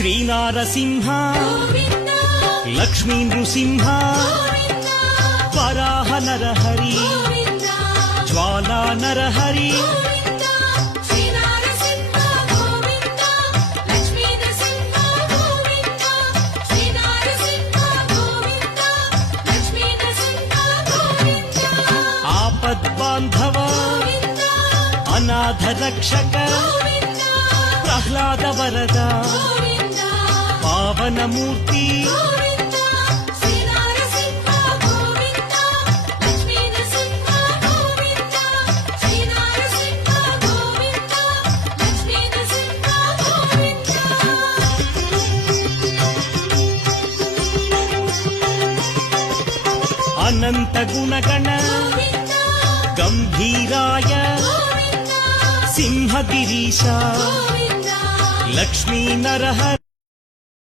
శ్రీనారసింహ లక్ష్మీ నృసింహ వరాహ నరహరి జ్వాలా నరహరి ఆపద్బాంధవ అనాథ రక్షక ప్రహ్లాద వరద పావనమూర్తి అనంత గుణగణ గంభీరాయ సింహగిరీశ లక్ష్మీ నరహరి